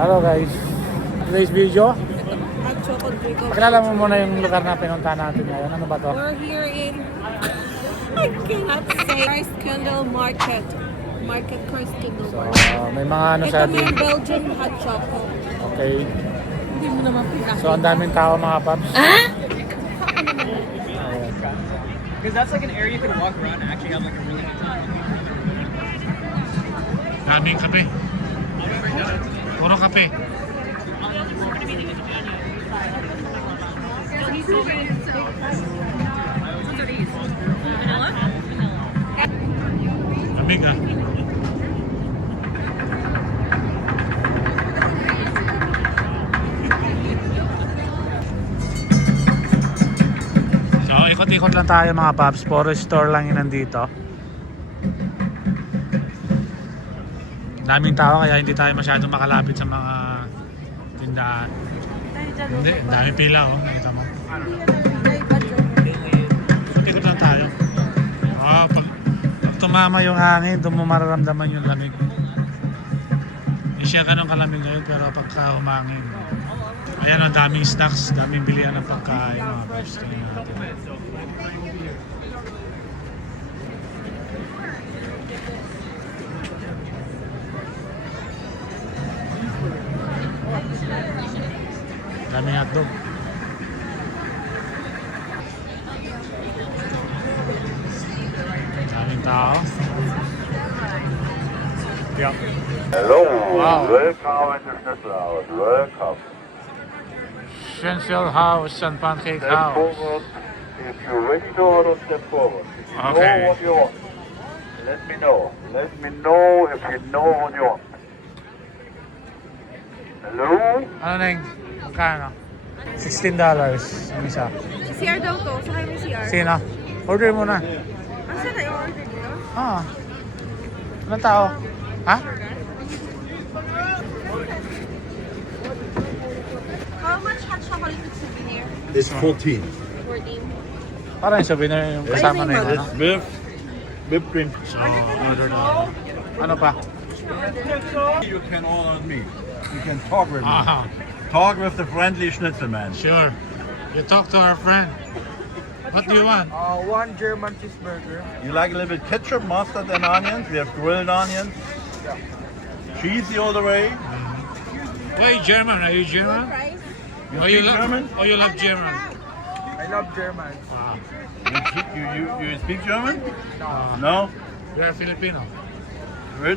Hello guys, today's video, Hot chocolate drink. pakilala mo muna yung lugar na pinunta natin ngayon. Ano ba to? We're here in, I cannot say, Christkindl Market. Market Christkindl So, Market. may mga ano Ito sa may Belgian hot chocolate. Okay. Hindi mo naman pinaka. So, ang daming tao mga paps. Because that's like an area you can walk around and actually have like a really good time. Daming kape. Puro kape. Daming ah. So, ikot-ikot lang tayo mga paps. Puro store lang yun nandito. Daming tao kaya hindi tayo masyadong makalapit sa mga tindahan. Hindi, daming pila oh. Nakita mo. Ikot lang tayo. Pag tumama yung hangin, doon mo mararamdaman yung lamig. Hindi siya ganun kalamig ngayon pero pagka umangin. Ayan ang daming snacks, daming bilihan ng pagkain. Mga paps, tingnan natin. Daming hotdog. Daming tao. Yeah. Hello, Wow. welcome to Schnitzel House, welcome. Schnitzel House and Pancake Step House. forward, if you're ready to order, step forward. If you Okay. know what you want, let me know. Let me know if you know what you want. Hello? Ano na yung magkano? $16 ang isa. CR daw to. Sakay mo CR. Sino? Order mo na. Asa na yung order dito? Ah. Anong tao? Ha? How much hot chocolate with souvenir? It's 14. 14. Parang yung souvenir yung kasama na yun. Ano? With whipped cream. So, order na. Ano pa? You can order with me. You can talk with me. Aha. Talk with the friendly Schnitzel man. Sure. You talk to our friend. What do you want? One German cheeseburger. You like a little bit ketchup, mustard, and onions? We have grilled onions. Cheesy all the way. Why German? Are you German? Price? Oh, you speak love German? Oh, you love German. I love German. Wow. You speak German? Uh, No? You're Filipino.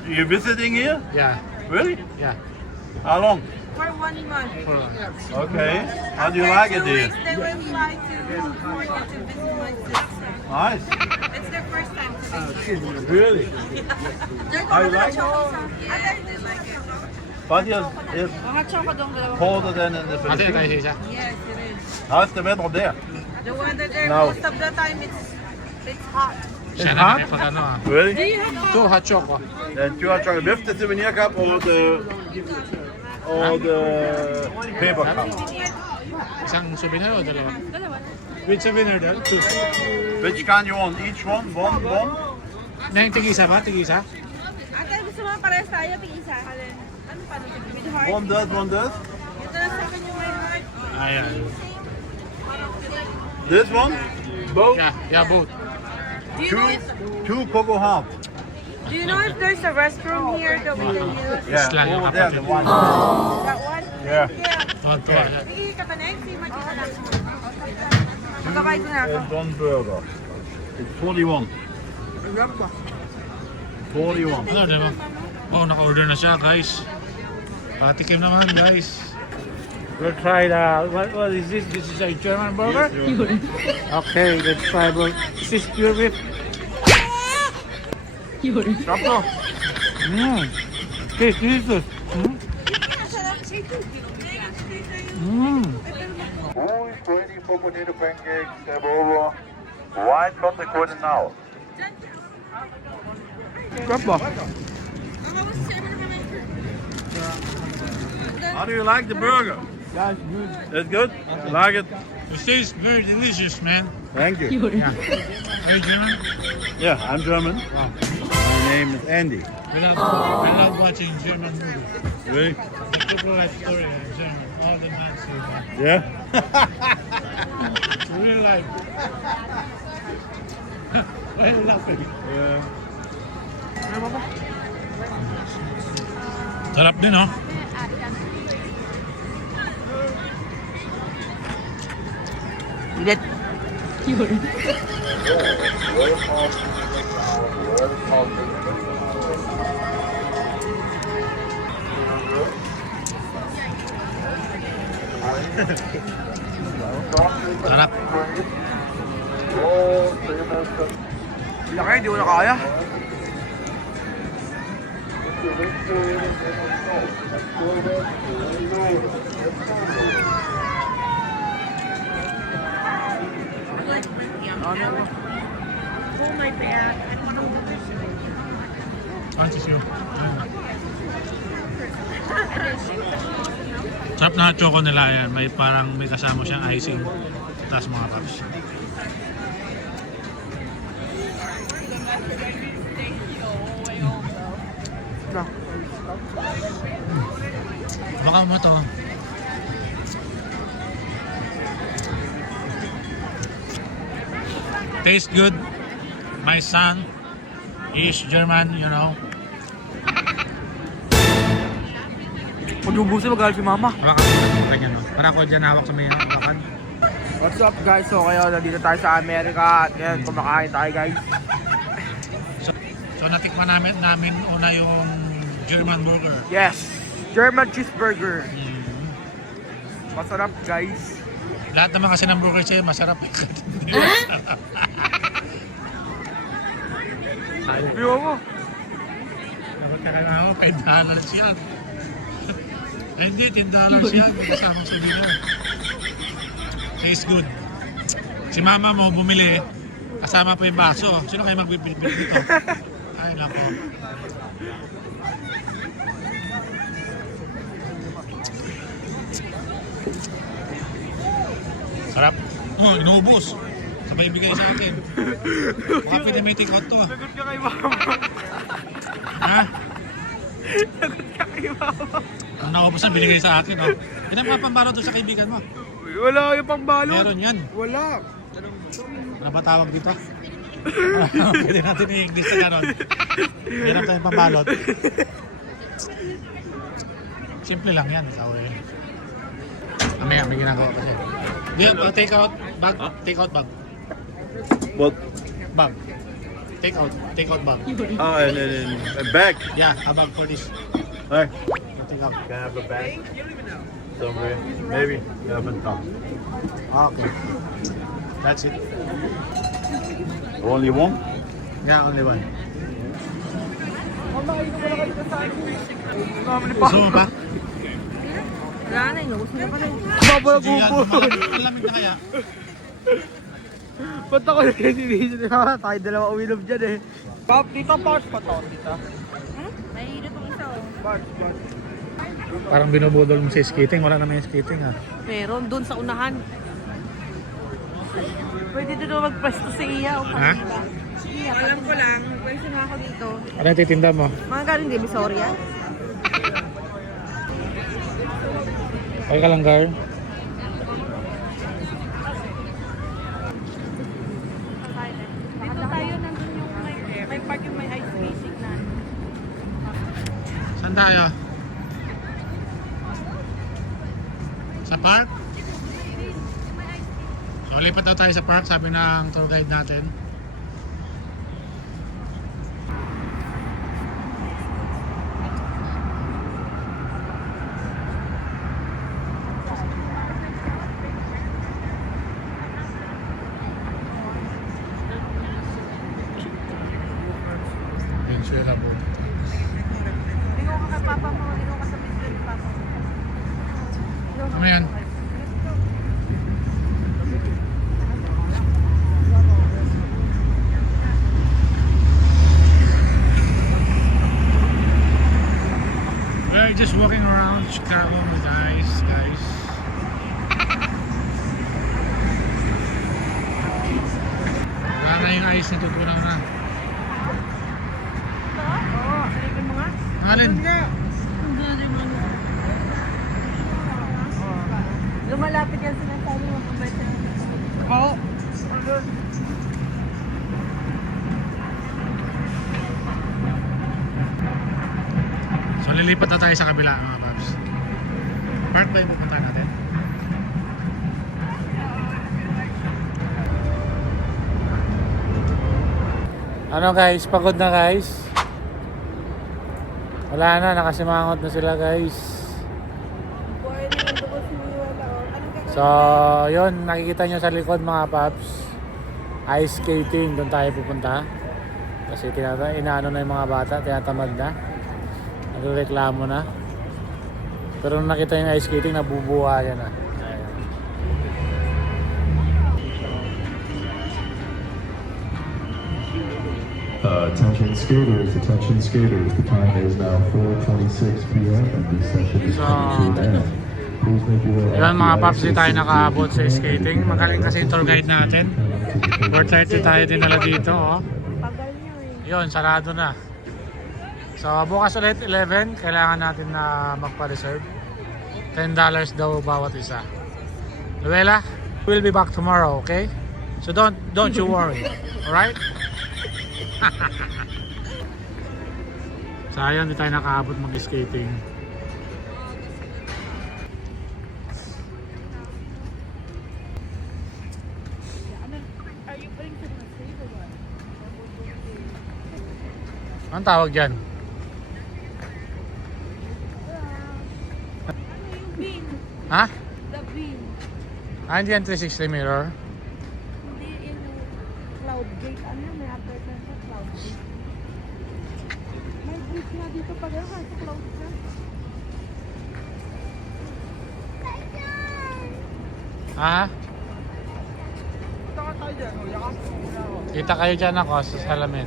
You visiting here? Yeah. Really? Yeah. How long? For 1 month. Okay. How do you like it 2 here? weeks, they will fly to California to visit my sister. Nice. It's their first time to visit. Really? They're How you going to like it? chocolate. I they like it. But it's Hot chocolate dong dalawa. colder than in the Ate, tayo Philippines. siya. Yes, it is. How's the weather there? The weather there, No. most of the time it's hot. Siya It's na hot? kami pag ano ah. Really? Do you have Two hot choco. And you are trying to lift the souvenir cup or the paper cup? Isang souvenir o dalawa? dalawa? Which souvenir daw? Two. Which kind you want? Each one? One? Na yung tig-isa ba? Tig-isa? Ate, gusto mo parehas tayo, tig-isa. Alin? Ano pa? With heart? One does, one does. Ito na sa kanya may heart. Ayan. This one? Both? Yeah, both. Do you Two, know if, two Coco Heart. do you know if there's a restroom here that we can use? Yeah, Isla yung over there, the kapatid. one. That one? Yeah. Okay. Sige, katanay. Sige, magkakalang. Magkabay ko na ako. And one burger. It's 41. 41. Ano, diba? Oh, naka-order na siya, guys. Patikim naman, guys. We'll try the, what is this? This is a German burger? Okay, let's try burger. Is this pure beef? Sarap to. Taste this. Who is ready for potato pancakes? Step over. White from the corner now. Sarap ba? How do you like the burger? That's good. It's good? Like it? It tastes very delicious, man. Thank you. Yeah. Are you German? Yeah, I'm German. Wow. name is Andy. I love watching German movies. Really? The True Life Story in German. All the man say that. Yeah. It's real life. Why are you laughing? Yeah. Sarap din, oh. Ulit. Sarap. Laki, di ko na kaya. Francis yun. Sarap na choco nila yan. May parang may kasama siyang icing. Tapos mga cups. Baka mo to. Tastes good. My son is German, you know. Pag ubusin, magalit si mama. Baka mo ganyan, no? Para ako dyan hawak sa may hawakan. What's up guys? So kayo, nandito tayo sa Amerika at ngayon kumakain tayo guys. So natikman namin una yung German burger. Yes! German cheeseburger. Masarap guys. Lahat naman kasi ng burger sa'yo, masarap. Biwa mo. Dapat ka kaya ako, $5 yan. Eh, hindi, $10 yan. Kasamang sa video. Tastes good. Si mama mo bumili, kasama pa yung baso. Sino kayo magbibilit dito? Ay, nako. Sarap. Oh, inubos. Sabay bigay sa akin. Baka pwede may take out to. Sagot ka kay mama. Ha? Sagot ka kay mama. Ang naubos na binigay sa akin, oh. Pinapapambaro doon sa kaibigan mo. Wala yung pangbalot. Meron yan. Wala. Ano ba tawag dito? Pwede natin i-English na gano'n. Hirap tayong pambalot. Simple lang yan, ikaw eh. Mamaya, may ginagawa pa siya. Take out bag. Take out bag. What? Bag. Take out bag. Oh, and a bag. Yeah, a bag for this. Hey, Take out. can I have a bag? Somewhere. Maybe. You haven't come. Okay. That's it. Only one? Yeah, only one. Mama pa. Gusto mo ba? Wala na, inubos mo na pa rin. Baba Sige yan, bubo. malamig na kaya. Ba't ako nag-inibigin na tayo dalawa uminom dyan eh. Pop, tita, parts pa to, tita. Mahirap ang isa, oh. Parts. Parang binubudol mo sa skating, wala naman yung skating ha. Meron doon sa unahan. Pwede doon magpwesto si Iya. O Ha? Iya, alam ko lang. Magpwesto na ako dito. Ano yung titinda mo? Mga galing Divisoria. Okay ka lang, Gar? Dito tayo, nandun yung may park yung may ice fishing na. Saan tayo? Sa park? So, lipat daw tayo sa park, sabi ng tour guide natin. Venezuela po. Hindi ko ka papa mo, hindi ko kasabit doon papa. Ano yan? We're just walking around Chicago with ice, guys. Wala na yung ice, natutulang na. Alin? Lumalapit yan sinasabi mo kung ba't Oo. So lilipat na tayo sa kabila mga paps. Park ba yung pupunta natin? Ano guys, pagod na guys. Wala na, nakasimangot na sila guys. buhay na yung dugo siniwala. Anong gagawin? So, yun, nakikita nyo sa likod mga paps. Ice skating, doon tayo pupunta. Kasi inaano na yung mga bata, tinatamad na. Nagreklamo na. Pero nung nakita yung ice skating, nabubuhayan na. Ayan. Attention skaters, the time is now 4:26 p.m. and this session is coming to an end. Please make your way Yun mga off the paps, di ice tayo as nakaabot soon sa as skating. Magaling kasi yung tour guide natin. 4:30 tayo dinala dito. Oh. Tagal niyo eh. Yun, sarado na. So bukas ulit 11, kailangan natin na magpa-reserve. $10 daw bawat isa. Luella, we'll be back tomorrow, okay? So don't you worry. Alright? Sayang, di tayo nakaabot mag-skating. Anong tawag dyan? Bean. Ha? The bean. Ah, hindi yan 360 mirror. Hindi yung cloud gate. Ano yun? May apartment sa cloud gate. May bridge nga dito pa rin. Sa cloud gate. Ha? Saka tayo dyan. Yakas mo muna ako. Kita kayo dyan ako sa salamin.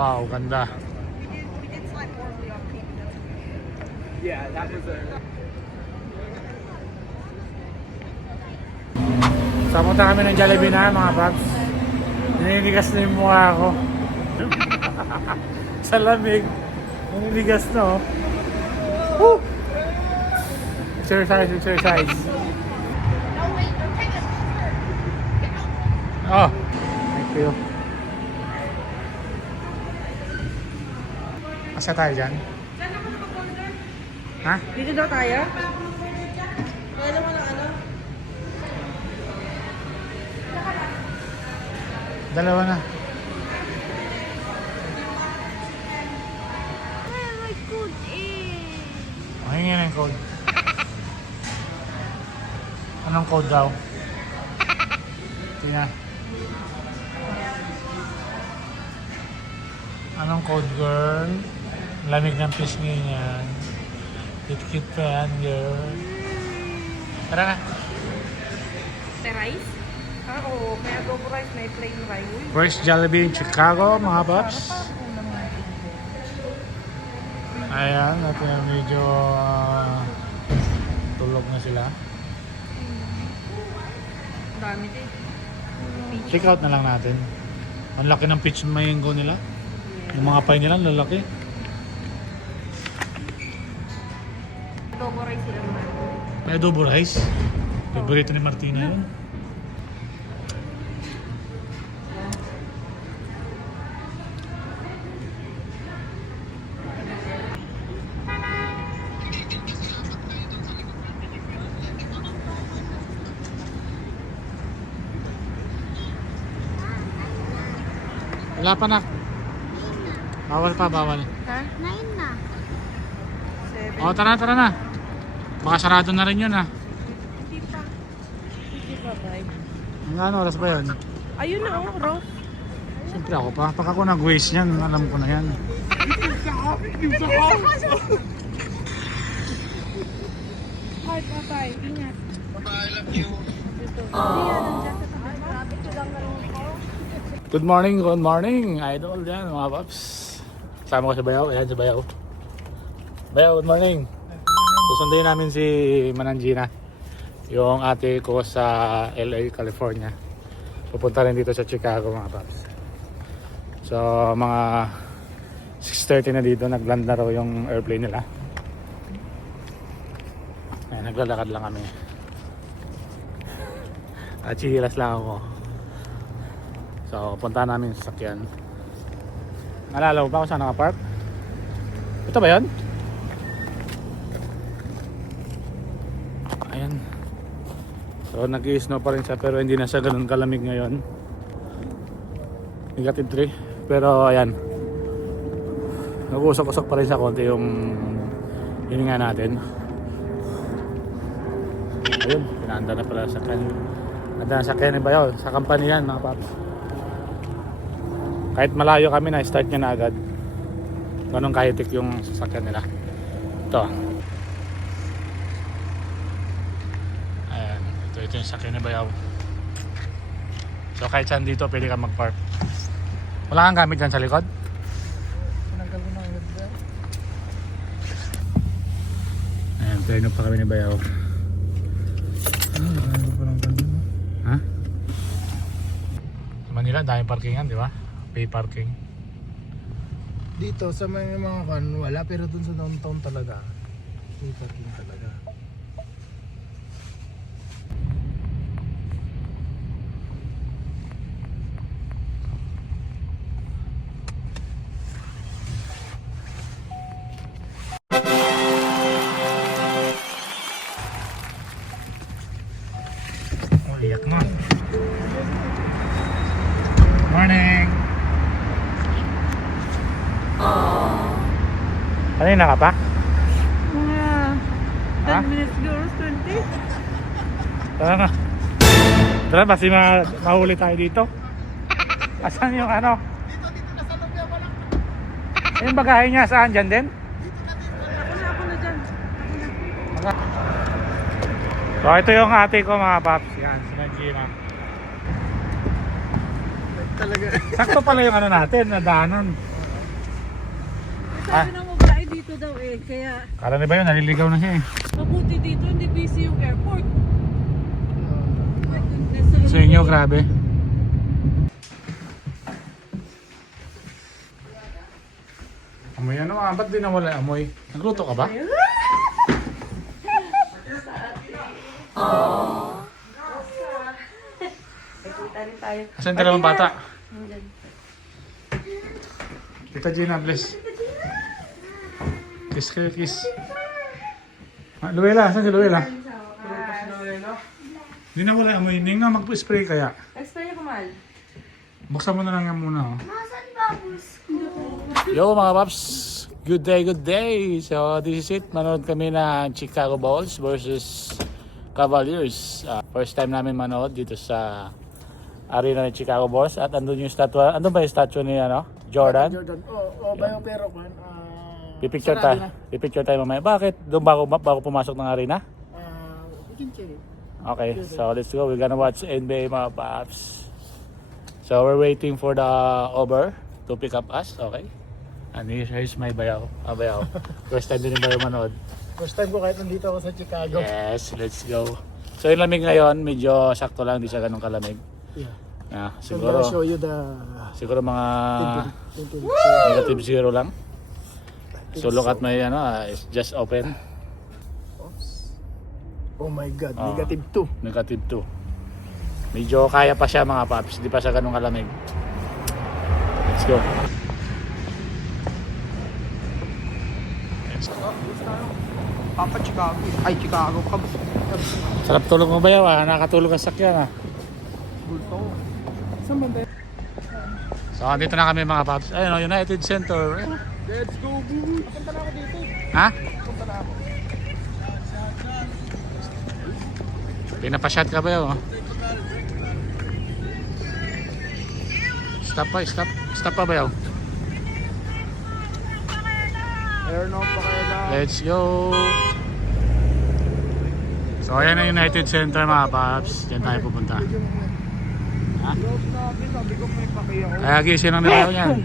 Wow, ganda. Yeah, that was a. So, punta kami ng Jollibee na mga paps. Naninigas na yung mukha ko. Sa lamig. Naninigas na oh. Woo! Exercise, exercise. Oh, thank you. Asa tayo dyan? Ha? Dito daw tayo? Kaya naman ang ano? Dalawa na. My good is... Mahingi na yung code. Anong code daw? Tina. Anong code, girl? Lamig ng pisngi niyan. Cute pa yan, girl. Tara na. May rice? Ah, oo. May adobo rice, may plain rice. First Jollibee in Chicago, mga paps. Ayan, at medyo tulog na sila. Dami din. Check out na lang natin. Ang laki ng peach mango nila. Yung mga pie nila, lalaki. Adobo rice sila naman. May adobo rice. Favorito ni Martina yun. Wala pa na. Bawal pa, bawal. Ha? 9 na. 7. O, tara, tara na. Baka sarado na rin yun ah. Hindi pa. Hindi pa, bye. Hanggang oras ba yun? Ayun na, oh, Ross. Siyempre ako pa. Pag ako nag-waste yan, alam ko na yan. Bye, bye. Ingat. Bye, love you. Dito. Hindi yan, nandiyan sa tabi. Grabe, ito lang na rin ako. Good morning, idol dyan mga paps. Kasama ko si Bayaw, ayan si Bayaw. Bayaw, good morning. Susunduin namin si Manangina, yung ate ko sa LA, California. Pupunta rin dito sa Chicago mga paps. So mga 6:30 na dito, nagland na raw yung airplane nila. Ayan, naglalakad lang kami. At chihilas lang ako. So punta namin sa sasakyan. Naalala mo ba kung saan nakapark? Ito ba yun? Ayan. So nag-i-snow pa rin siya pero hindi na siya ganun kalamig ngayon. -3. Pero ayan, nag-usok-usok pa rin sa konti yung hininga natin. Ayun, pinaanda na pala sa kan. Nanda sa Kenny Bayaw, sa company yan mga paps. Kahit malayo kami na start niya na agad. Ganun kahitik yung sasakyan nila. Ito. Ayan, ito yung sasakyan ni Bayaw. So kahit saan dito pwede ka mag-park. Wala kang gamit dyan sa likod? Ayan, turn up pa kami ni Bayaw. Ha? Sa Manila, dahil parkingan, di ba? Pay parking. Dito sa may mga kan, wala. Pero dun sa downtown talaga, may parking talaga. Oh, iyak mo. Morning! Kanina ka pa? Mga Ha? 10 minutes siguro, 20. Tara na. Tara, basi mahuli tayo dito. Asan yung ano? Dito nasa lubya mo lang. Yung bagahe niya, saan? Dyan din? Ako na dyan. So ito yung ate ko mga paps. Yan, si Nanjina. Talaga. Sakto pala yung ano natin, nadaanan. Sabi ng babae dito daw eh, kaya Kala na ba yun? Naliligaw na siya eh. mabuti dito, hindi busy yung airport. Sa inyo, grabe. Amoy ano ah, ba't di nawala yung amoy? Nagluto ka ba? Nakita rin tayo. Asan yung dalawang bata? Nandyan. Tita Gina, bless. Kiss kayo, kiss. Ah, Luella, saan si Luella? Di na wala amoy. Hindi nga mag-spray kaya. Explain ko, Mal. Buksan mo na lang yan muna. Oh. Yo mga paps, good day, good day. So this is it, manood kami ng Chicago Bulls versus Cavaliers. First time namin manood dito sa arena ng Chicago Bulls. At andun yung statue, andun ba yung statue ni ano? Jordan? Jordan. Bayo pero kan. Pipicture tayo. Pipicture tayo mamaya. Bakit? Doon bago pumasok ng arena? We can check it. Okay, so let's go. We're gonna watch NBA mga paps. So we're waiting for the Uber to pick up us. Okay. And here's my bayaw. Bayaw. First time din yung bayaw manood. First time ko kahit nandito ako sa Chicago. Yes, let's go. So yung lamig ngayon, medyo sakto lang, hindi siya ganun kalamig. Yeah. Yeah, I'm gonna show siguro you the siguro mga temperature. -0 lang. So look at my it's just open. Oh my god, Ah. -2. -2. Medyo kaya pa siya mga paps, hindi pa siya ganun kalamig. Let's go. Papa Chicago. Ay, Chicago Cubs. Sarap tulog mo bayaw nakatulog ang sakyan Bulto. Saan banda? So andito na kami mga paps. Ayun, United Center. Let's go, boo. Punta na ako dito. Ha? Punta na ako. Pinapashot ka ba yun? Stop pa, stop. Stop pa ba yun? Air no pa kaya na. Let's go! So ayan ang United Center mga paps. Diyan tayo pupunta. Ha? Sabi ko may paki ako. Kaya gising lang nila yan.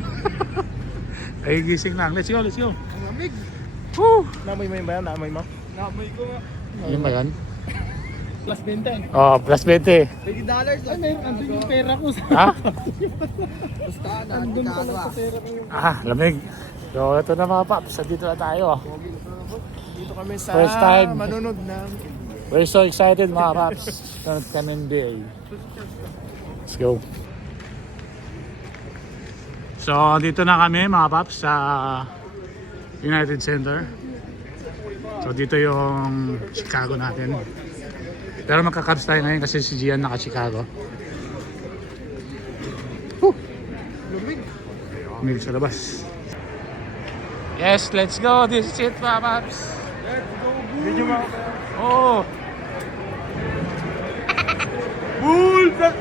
Ay gising lang. Let's go, let's go. Ang lamig. Woo! Namoy mo yun ba yan? Namoy mo? Namoy ko nga. Ano ba yan? Plus 20. Oh, plus 20. $20. Ay, may andun yung pera ko sa... Ha? Basta, andun pa lang sa pera ko yung... Lamig. So, ito na mga paps. Dito na tayo. Dito kami sa First time. manunod ng... We're so excited mga paps. Sunod kami NBA. Let's go. So, dito na kami mga paps sa United Center. So, dito yung Chicago natin. Pero magka-Cubs tayo ngayon kasi si Gian naka-Chicago. Lumig sa labas. Yes, let's go. This is it mga paps. Medyo mga... Oh! Bulls! Let's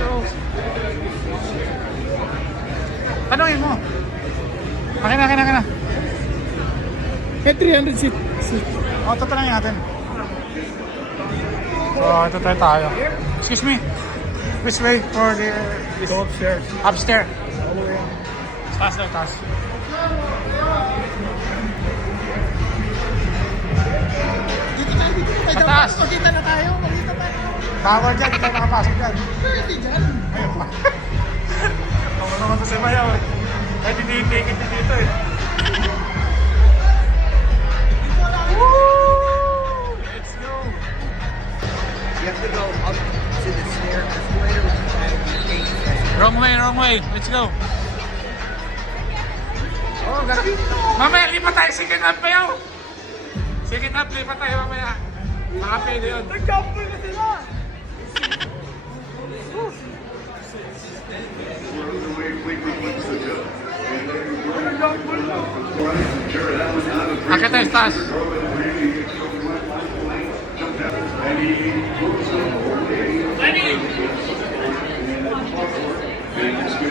go. Tanongin mo. Akin na. Eh, 300 seat. O, tatanungin natin. So, ito tayo. Excuse me. Which way for the... Go upstairs. Upstairs. Taas daw, taas. Sa taas. Magkita na tayo. Bawal dyan, hindi tayo nakapasok dyan. Hindi dyan. Ayun pa. Ako naman to si Mayaw eh. Kahit hindi yung ticket niya dito eh. Woo! Let's go! You have to go up to the stair escalator, which is at the gate. Wrong way. Let's go. Oh, grabe. Mamaya, lipat tayo. Second up, Mayaw. Second up, lipat tayo mamaya. Nakapili yun. Nag-couple na sila. Akit tayo sa taas.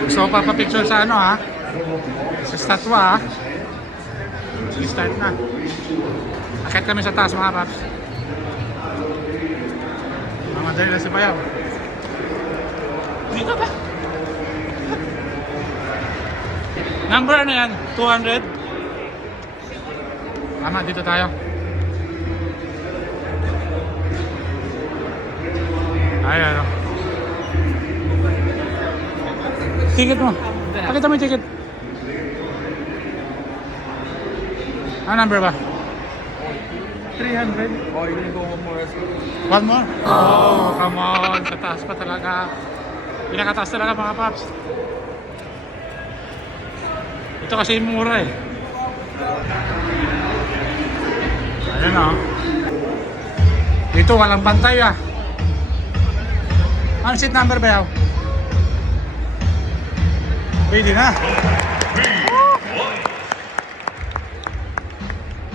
Gusto ko papapicture sa ano ha? Sa statwa ha? Sige, start na. Akit kami sa taas mga paps. Mamadali na si Bayaw. Dito ba? Number ano yan? 200? Tama, dito tayo. Ay, ano. Ticket mo. Pakita mo yung ticket. Ano number ba? 300. Oh, you're gonna go one more escalator. One more? Oh, come on. Sa taas pa talaga. Pinakataas talaga mga paps. Ito kasi yung mura eh. Ayan o. Dito walang bantay ah. Ano seat number ba yaw? Pwede na.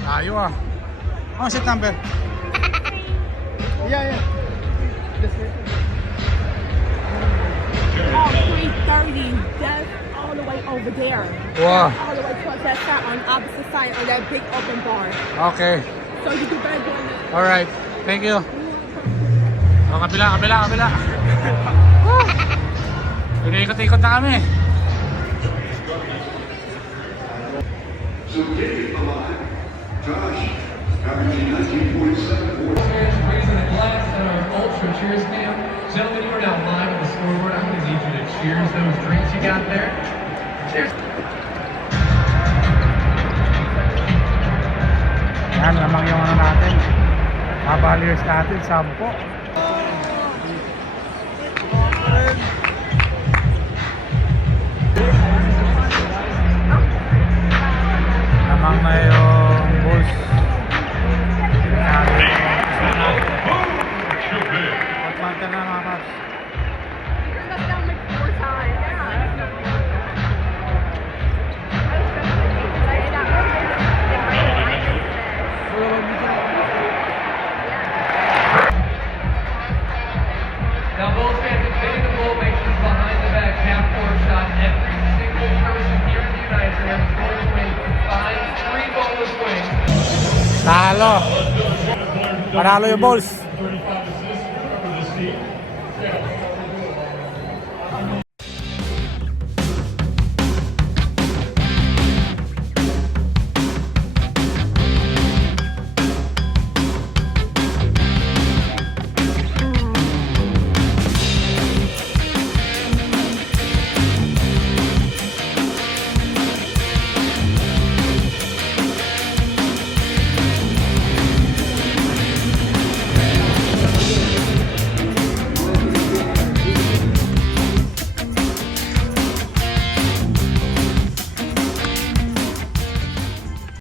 Tayo ah. Ano seat number? Yeah. Oh, 330. That's all the way over there. Wow. All the way towards that side on opposite side on that big open bar. Okay. So you do better doing that. Alright. Thank you. O, kabila. Ikot-ikot na kami. Raising the glass at our Ultra Cheers cam. Gentlemen, you are now live on the scoreboard. I'm going to need you to cheers those drinks you got there. Cheers. Yan, lamang yung ano natin. Cavaliers natin, 10. Lamang na yung Bulls. Pagmanta na mga paps. Now, Bulls fans, if hitting the bull makes this behind the back half-court shot, every single person here in the United States is going to win 5 free boneless wings. Talo. Panalo yung Bulls.